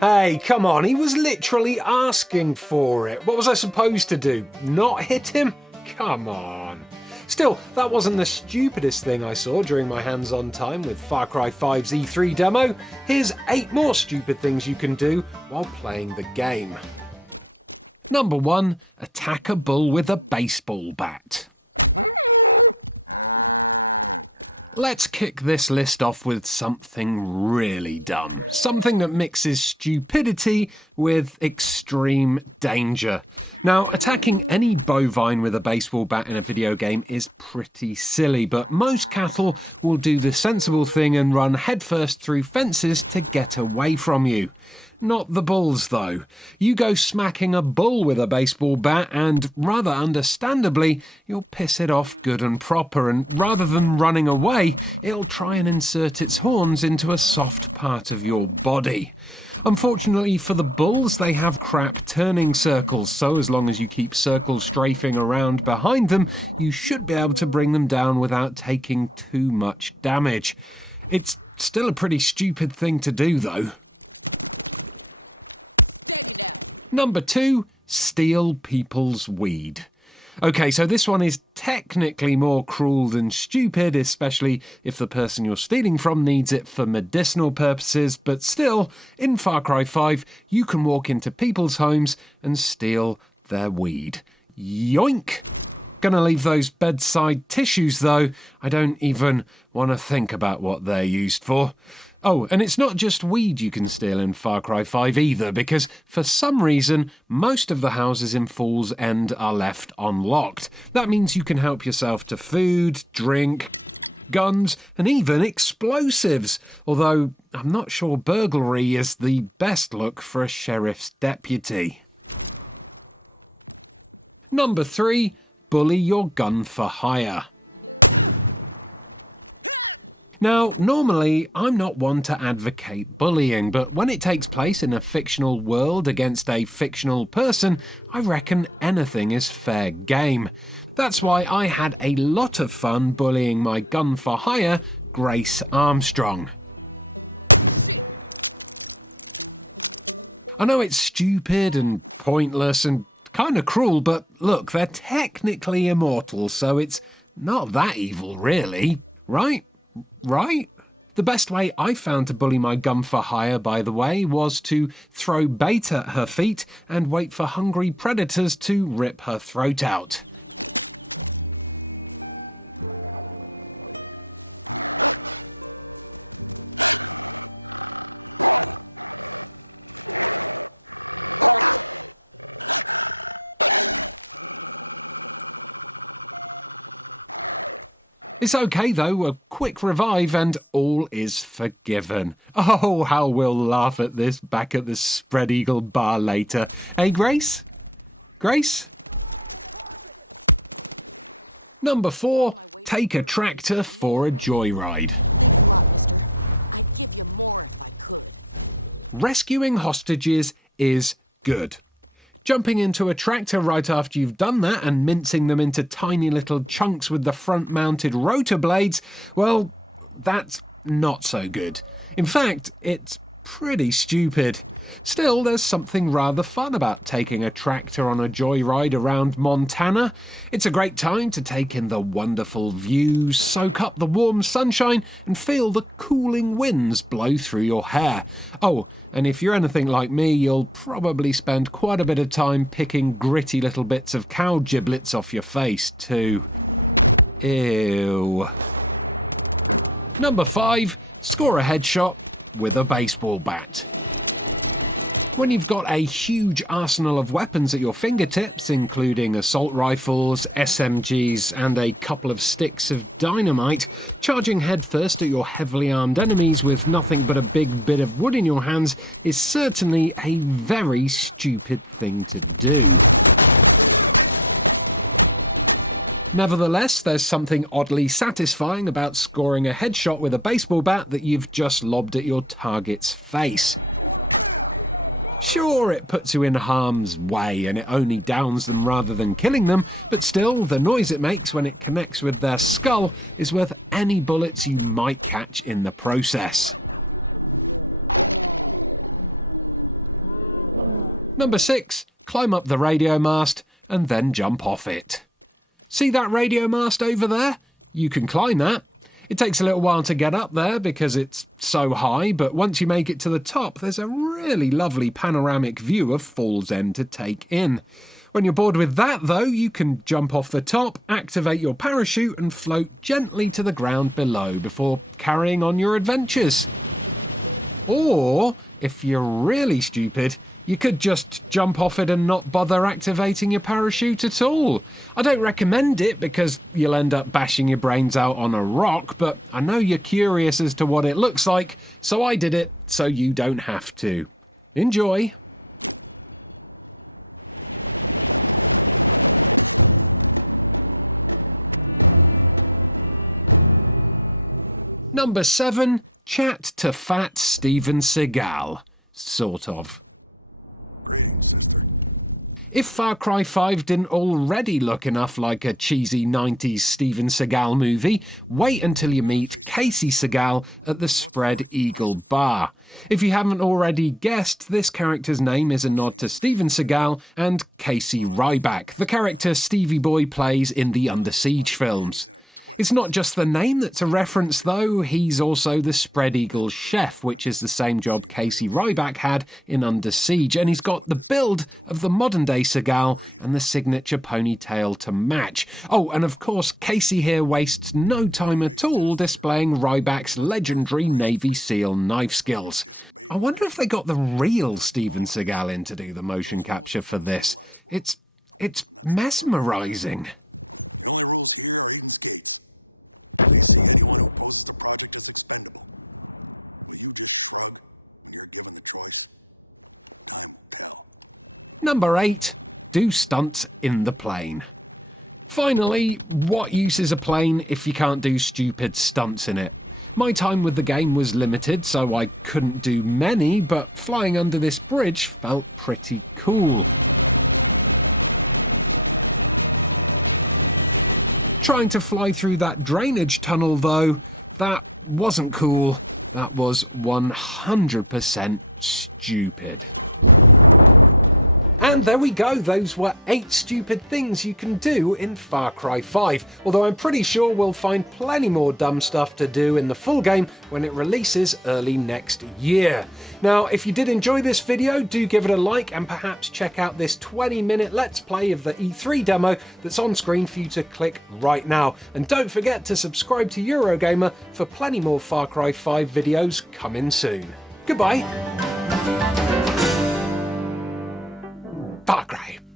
Hey, come on, he was literally asking for it. What was I supposed to do? Not hit him? Come on. Still, that wasn't the stupidest thing I saw during my hands-on time with Far Cry 5's E3 demo. Here's 8 more stupid things you can do while playing the game. Number 1. Attack a bull with a baseball bat. Let's kick this list off with something really dumb. Something that mixes stupidity with extreme danger. Now, attacking any bovine with a baseball bat in a video game is pretty silly, but most cattle will do the sensible thing and run headfirst through fences to get away from you. Not the bulls, though. You go smacking a bull with a baseball bat and, rather understandably, you'll piss it off good and proper, and rather than running away, it'll try and insert its horns into a soft part of your body. Unfortunately for the bulls, they have crap turning circles, so as long as you keep circles strafing around behind them, you should be able to bring them down without taking too much damage. It's still a pretty stupid thing to do, though. Number 2, steal people's weed. Okay, so this one is technically more cruel than stupid, especially if the person you're stealing from needs it for medicinal purposes, but still, in Far Cry 5, you can walk into people's homes and steal their weed. Yoink! Gonna leave those bedside tissues though. I don't even want to think about what they're used for. Oh, and it's not just weed you can steal in Far Cry 5 either, because for some reason, most of the houses in Falls End are left unlocked. That means you can help yourself to food, drink, guns, and even explosives. Although, I'm not sure burglary is the best look for a sheriff's deputy. Number 3, bully your gun for hire. Now, normally, I'm not one to advocate bullying, but when it takes place in a fictional world against a fictional person, I reckon anything is fair game. That's why I had a lot of fun bullying my gun for hire, Grace Armstrong. I know it's stupid and pointless and kind of cruel, but look, they're technically immortal, so it's not that evil, really, right? Right? The best way I found to bully my gun for hire, by the way, was to throw bait at her feet and wait for hungry predators to rip her throat out. It's okay though, a quick revive and all is forgiven. Oh, how we'll laugh at this back at the Spread Eagle bar later. Hey, Grace? Grace? Number 4, take a tractor for a joyride. Rescuing hostages is good. Jumping into a tractor right after you've done that and mincing them into tiny little chunks with the front-mounted rotor blades, well, that's not so good. In fact, it's pretty stupid. Still, there's something rather fun about taking a tractor on a joyride around Montana. It's a great time to take in the wonderful views, soak up the warm sunshine, and feel the cooling winds blow through your hair. Oh, and if you're anything like me, you'll probably spend quite a bit of time picking gritty little bits of cow giblets off your face, too. Ew. Number 5, score a headshot with a baseball bat. When you've got a huge arsenal of weapons at your fingertips, including assault rifles, SMGs, and a couple of sticks of dynamite, charging headfirst at your heavily armed enemies with nothing but a big bit of wood in your hands is certainly a very stupid thing to do. Nevertheless, there's something oddly satisfying about scoring a headshot with a baseball bat that you've just lobbed at your target's face. Sure, it puts you in harm's way and it only downs them rather than killing them, but still, the noise it makes when it connects with their skull is worth any bullets you might catch in the process. Number 6. Climb up the radio mast and then jump off it. See that radio mast over there? You can climb that. It takes a little while to get up there because it's so high, but once you make it to the top, there's a really lovely panoramic view of Falls End to take in. When you're bored with that, though, you can jump off the top, activate your parachute and float gently to the ground below before carrying on your adventures. Or, if you're really stupid, you could just jump off it and not bother activating your parachute at all. I don't recommend it because you'll end up bashing your brains out on a rock, but I know you're curious as to what it looks like, so I did it so you don't have to. Enjoy! Number 7. Chat to fat Steven Seagal. Sort of. If Far Cry 5 didn't already look enough like a cheesy 90s Steven Seagal movie, wait until you meet Casey Seagal at the Spread Eagle Bar. If you haven't already guessed, this character's name is a nod to Steven Seagal and Casey Ryback, the character Stevie Boy plays in the Under Siege films. It's not just the name that's a reference, though. He's also the Spread Eagle chef, which is the same job Casey Ryback had in Under Siege, and he's got the build of the modern-day Seagal and the signature ponytail to match. Oh, and of course, Casey here wastes no time at all displaying Ryback's legendary Navy SEAL knife skills. I wonder if they got the real Steven Seagal in to do the motion capture for this. It's mesmerising. Number 8. Do stunts in the plane. Finally, what use is a plane if you can't do stupid stunts in it? My time with the game was limited, so I couldn't do many, but flying under this bridge felt pretty cool. Trying to fly through that drainage tunnel, though, that wasn't cool. That was 100% stupid. And there we go, those were 8 stupid things you can do in Far Cry 5, although I'm pretty sure we'll find plenty more dumb stuff to do in the full game when it releases early next year. Now, if you did enjoy this video, do give it a like and perhaps check out this 20-minute Let's Play of the E3 demo that's on screen for you to click right now. And don't forget to subscribe to Eurogamer for plenty more Far Cry 5 videos coming soon. Goodbye!